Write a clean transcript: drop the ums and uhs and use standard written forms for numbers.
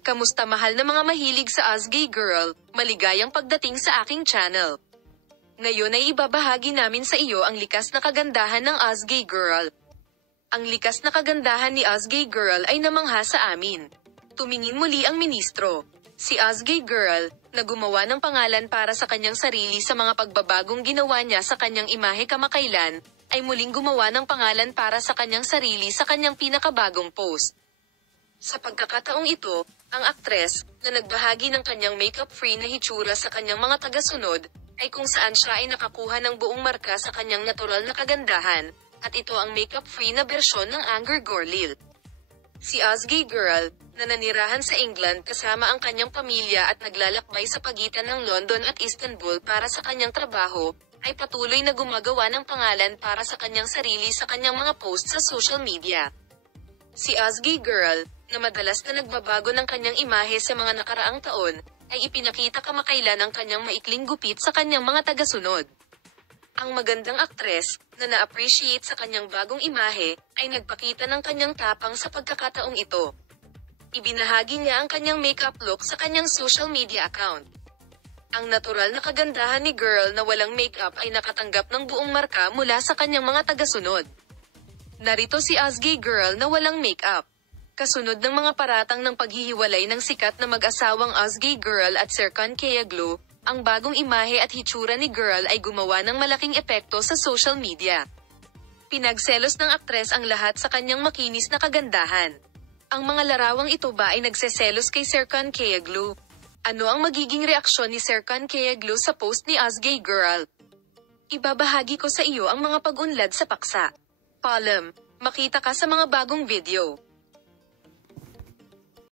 Kamusta mahal na mga mahilig sa Azgay Girl, maligayang pagdating sa aking channel. Ngayon ay ibabahagi namin sa iyo ang likas na kagandahan ng Azgay Girl. Ang likas na kagandahan ni Azgay Girl ay namangha sa amin. Tumingin muli ang ministro. Si Azgay Girl, na gumawa ng pangalan para sa kanyang sarili sa mga pagbabagong ginawa niya sa kanyang imahe kamakailan, ay muling gumawa ng pangalan para sa kanyang sarili sa kanyang pinakabagong post. Sa pagkakataong ito, ang aktres, na nagbahagi ng kanyang makeup-free na hitsura sa kanyang mga tagasunod, ay kung saan siya ay nakakuha ng buong marka sa kanyang natural na kagandahan, at ito ang makeup-free na bersyon ng Angger Gorlil. Si Azgay Girl, na nanirahan sa England kasama ang kanyang pamilya at naglalakbay sa pagitan ng London at Istanbul para sa kanyang trabaho, ay patuloy na gumagawa ng pangalan para sa kanyang sarili sa kanyang mga post sa social media. Si Azgay Girl, na madalas na nagbabago ng kanyang imahe sa mga nakaraang taon, ay ipinakita kamakailan ang kanyang maikling gupit sa kanyang mga tagasunod. Ang magandang aktres, na na-appreciate sa kanyang bagong imahe, ay nagpakita ng kanyang tapang sa pagkakataong ito. Ibinahagi niya ang kanyang makeup look sa kanyang social media account. Ang natural na kagandahan ni Girl na walang makeup ay nakatanggap ng buong marka mula sa kanyang mga tagasunod. Narito si Azgay Girl na walang makeup. Kasunod ng mga paratang ng paghihiwalay ng sikat na mag-asawang Azgay Girl at Serkan Kayaglu, ang bagong imahe at hitsura ni Girl ay gumawa ng malaking epekto sa social media. Pinagselos ng aktres ang lahat sa kanyang makinis na kagandahan. Ang mga larawang ito ba ay nagseselos kay Serkan Kayaglu? Ano ang magiging reaksyon ni Serkan Kayaglu sa post ni Azgay Girl? Ibabahagi ko sa iyo ang mga pag-unlad sa paksa. Palem, makita ka sa mga bagong video.